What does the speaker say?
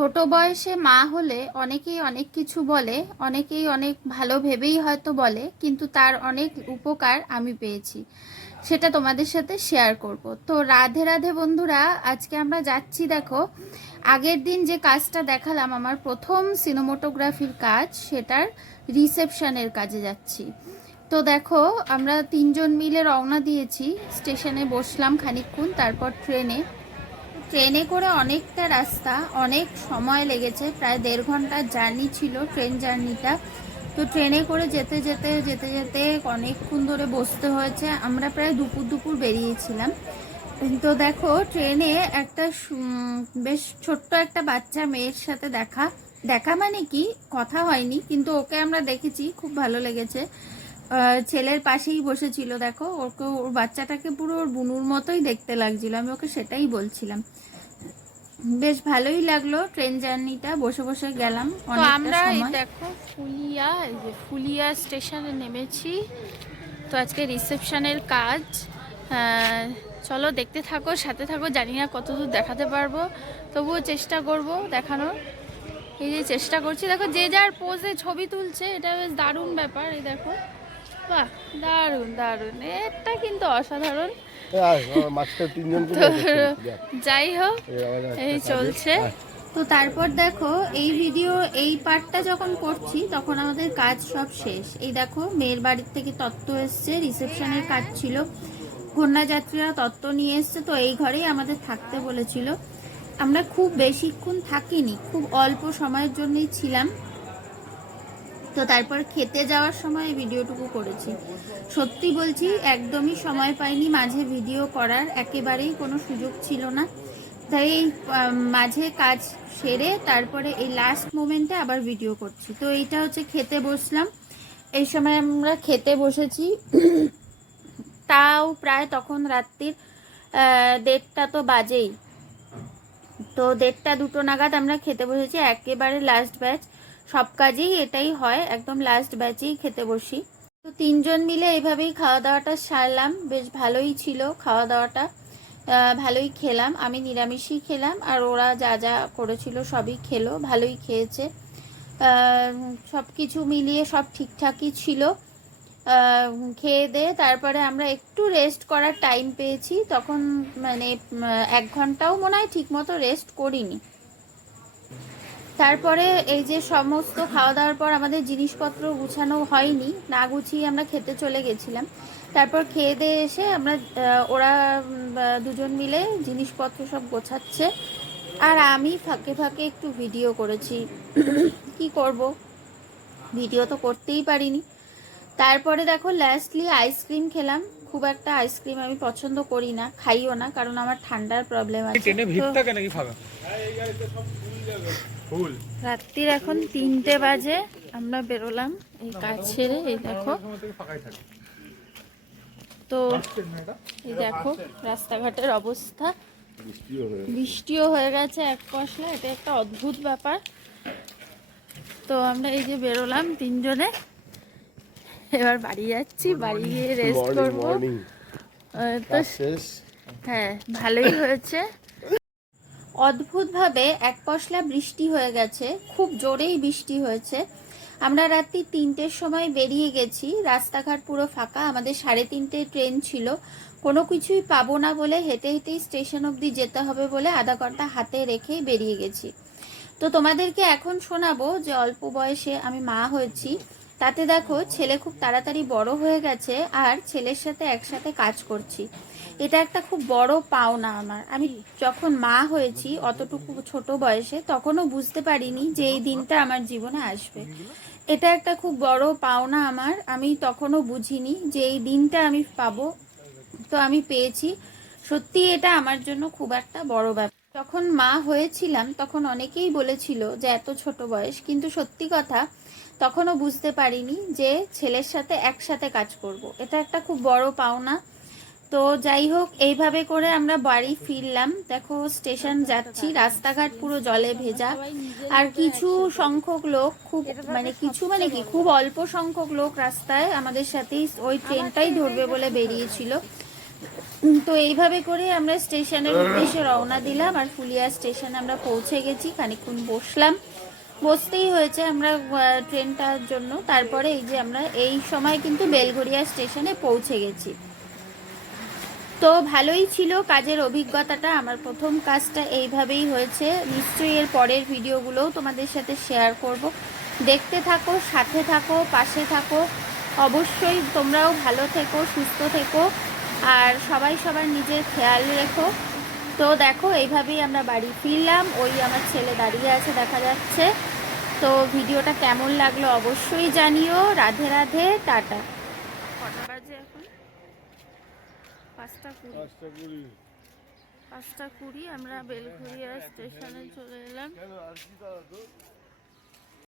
ছোট বয়সে মা হলে অনেকেই অনেক কিছু বলে, অনেকেই অনেক ভালো ভেবেই হয়তো বলে, কিন্তু তার অনেক উপকার আমি পেয়েছি। সেটা তোমাদের সাথে শেয়ার করব। তো রাধে রাধে বন্ধুরা, আজকে আমরা যাচ্ছি দেখো, আগের দিন যে কাজটা দেখালাম, আমার প্রথম সিনেমোটোগ্রাফির কাজ, সেটার রিসেপশনের কাজে যাচ্ছি। তো দেখো, আমরা তিনজন মিলে রওনা দিয়েছি, স্টেশনে বসলাম খানিকক্ষণ, তারপর ট্রেনে ট্রেনে করে অনেকটা রাস্তা, অনেক সময় লেগেছে, প্রায় দেড় ঘণ্টার জার্নি ছিল ট্রেন জার্নিটা। তো ট্রেনে করে যেতে যেতে যেতে যেতে অনেকক্ষণ ধরে বসতে হয়েছে। আমরা প্রায় দুপুর দুপুর বেরিয়েছিলাম। তো দেখো, ট্রেনে একটা বেশ ছোট্ট একটা বাচ্চা মেয়ের সাথে দেখা। দেখা মানে কি? কথা হয়নি, কিন্তু ওকে আমরা দেখেছি, খুব ভালো লেগেছে। ছেলের পাশেই বসেছিল দেখো ওকে ওর বাচ্চাটাকে পুরো ওর বুনুর মতোই দেখতে লাগছিল আমি ওকে সেটাই বলছিলাম। বেশ ভালোই লাগল ট্রেন জার্নিটা বসে বসে গেলাম তো আমরা দেখো ফুলিয়া এই যে ফুলিয়া স্টেশনে নেমেছি। তো আজকে রিসেপশনের কাজ চলো দেখতে থাকো সাথে থাকো জানি না কতদূর দেখাতে পারব তবুও চেষ্টা করব দেখানোর। এই যে চেষ্টা করছি দেখো যে যার পোজে ছবি তুলছে এটা বেশ দারুণ ব্যাপার এই দেখো। বাহ দারুণ দারুণ। এটা কিন্তু অসাধারণ। তো যাই হোক এই চলছে। তো তারপর দেখো এই ভিডিও এই পার্টটা যখন করছি তখন আমাদের কাজ সব শেষ। এই দেখো মেয়ের বাড়ির থেকে তত্ত্ব এসছে রিসেপশনের কাজ ছিল। কন্যাযাত্রীরা তত্ত্ব নিয়ে এসছে তো এই ঘরেই আমাদের থাকতে বলেছিল। আমরা খুব বেশিক্ষণ থাকিনি খুব অল্প সময়ের জন্যই ছিলাম। তো তারপর খেতে যাওয়ার সময় ভিডিওটুকু করেছি। সত্যি বলছি, একদমই সময় পাইনি মাঝে ভিডিও করার, একেবারেই কোনো সুযোগ ছিল না। তাই মাঝে কাজ সেরে তারপরে এই লাস্ট মোমেন্টে আবার ভিডিও করছি। তো এইটা হচ্ছে খেতে বসলাম। এই সময় আমরা খেতে বসেছি। তাও প্রায় তখন রাত্রির দেড়টা তো বাজেই। তো দেড়টা দুটো নাগাদ আমরা খেতে বসেছি, একেবারে লাস্ট ব্যাচ সব কাজেই এটাই হয়, একদম লাস্ট ব্যাচেই খেতে বসি। তো তিনজন মিলে এইভাবেই খাওয়া দাওয়াটা সারলাম, বেশ ভালোই ছিল খাওয়া দাওয়াটা ভালোই খেলাম, আমি নিরামিষই খেলাম, আর ওরা যা যা করেছিল সবই খেলো, ভালোই খেয়েছে। সব কিছু মিলিয়ে সব ঠিকঠাকই ছিল। খেয়ে দিয়ে তারপরে আমরা একটু রেস্ট করার টাইম পেয়েছি, তখন মানে এক ঘন্টাও মনে হয় ঠিক মতো রেস্ট করিনি। তারপরে এই যে সমস্ত খাওয়া দাওয়ার পর আমাদের জিনিসপত্র গুছানো হয়নি, না গুছিয়ে আমরা খেতে চলে গেছিলাম। তারপর খেয়ে দিয়ে এসে আমরা ওরা দুজন মিলে জিনিসপত্র সব গোছাচ্ছে। আর আমি ফাঁকে ফাঁকে একটু ভিডিও করেছি। কি করব? ভিডিও তো করতেই পারিনি। তারপরে দেখো লাস্টলি আইসক্রিম খেলাম। খুব একটা আইসক্রিম আমি পছন্দ করি না খাইও না কারণ আমার ঠান্ডার প্রবলেম আছে। ট্রেনে ভিড় তো- থাকে নাকি ফাঁকা? রাত্রির এখন তিনটে বাজে আমরা বেরোলাম এই কাজ ছেড়ে এই দেখো। তো এই দেখো রাস্তাঘাটের অবস্থা। বৃষ্টিও হয়ে গেছে এক পশলা এটা একটা অদ্ভুত ব্যাপার। তো আমরা এই যে বেরোলাম তিনজনে। এবার বাড়ি যাচ্ছি বাড়ি গিয়ে রেস্ট করব। তো হ্যাঁ ভালোই হয়েছে। অদ্ভুতভাবে এক পশলা বৃষ্টি হয়ে গেছে খুব জোরেই বৃষ্টি হয়েছে। আমরা রাত্রি তিনটের সময় বেরিয়ে গেছি রাস্তাঘাট পুরো ফাঁকা আমাদের সাড়ে তিনটে ট্রেন ছিল। কোনো কিছুই পাবো না বলে হেঁটে হেঁটেই স্টেশন অবধি যেতে হবে বলে আধা ঘণ্টা হাতে রেখেই বেরিয়ে গেছি। তো তোমাদেরকে এখন শোনাবো যে অল্প বয়সে আমি মা হয়েছি তাতে দেখো, ছেলে খুব তাড়াতাড়ি বড় হয়ে গেছে আর ছেলের সাথে একসাথে কাজ করছি। এটা একটা খুব বড় পাওনা আমার। আমি যখন মা হয়েছি, অতটুকু ছোট বয়সে, তখনও বুঝতে পারিনি যে এই দিনটা আমার জীবনে আসবে। এটা একটা খুব বড় পাওনা আমার। আমি তখনও বুঝিনি যে এই দিনটা আমি পাবো। তো আমি পেয়েছি। সত্যি এটা আমার জন্য খুব একটা বড় ব্যাপার। যখন মা হয়েছিলাম, তখন অনেকেই বলেছিল যে এত ছোট বয়স, কিন্তু সত্যি কথা তখনও বুঝতে পারিনি যে ছেলের সাথে একসাথে কাজ করব। এটা একটা খুব বড় পাওনা। তো যাই হোক, এইভাবে করে আমরা বাড়ি ফিরলাম। দেখো, স্টেশন যাচ্ছি, রাস্তাঘাট পুরো জলে ভেজা। আর কিছু সংখ্যক লোক, খুব মানে কিছু মানে কি, খুব অল্প সংখ্যক লোক রাস্তায় আমাদের সাথেই ওই ট্রেনটাই ধরবে বলে বেরিয়েছিল। তো এইভাবে করে আমরা স্টেশনের উদ্দেশ্যে রওনা দিলাম আর ফুলিয়া স্টেশনে আমরা পৌঁছে গেছি। খানিকক্ষণ বসলাম। বসতেই হয়েছে আমরা ট্রেনটার জন্য। তারপরে এই যে আমরা এই সময় কিন্তু বেলঘরিয়া স্টেশনে পৌঁছে গেছি। তো ভালোই ছিল কাজের অভিজ্ঞতাটা। আমার প্রথম কাজটা এইভাবেই হয়েছে। নিশ্চয়ই এর পরের ভিডিওগুলোও তোমাদের সাথে শেয়ার করব। দেখতে থাকো, সাথে থাকো, পাশে থাকো। অবশ্যই তোমরাও ভালো থেকো, সুস্থ থেকো। আর সবাই সবার নিজের খেয়াল রেখো। তো দেখো এইভাবেই আমরা বাড়ি ফিরলাম। ওই আমার ছেলে দাঁড়িয়ে আছে দেখা যাচ্ছে। তো ভিডিওটা কেমন লাগল অবশ্যই জানিও। রাধে রাধে টাটা। কটা বাজে এখন? পাঁচটা কুড়ি। পাঁচটা কুড়ি। আমরা বেলঘরিয়া স্টেশনে চলে এলাম।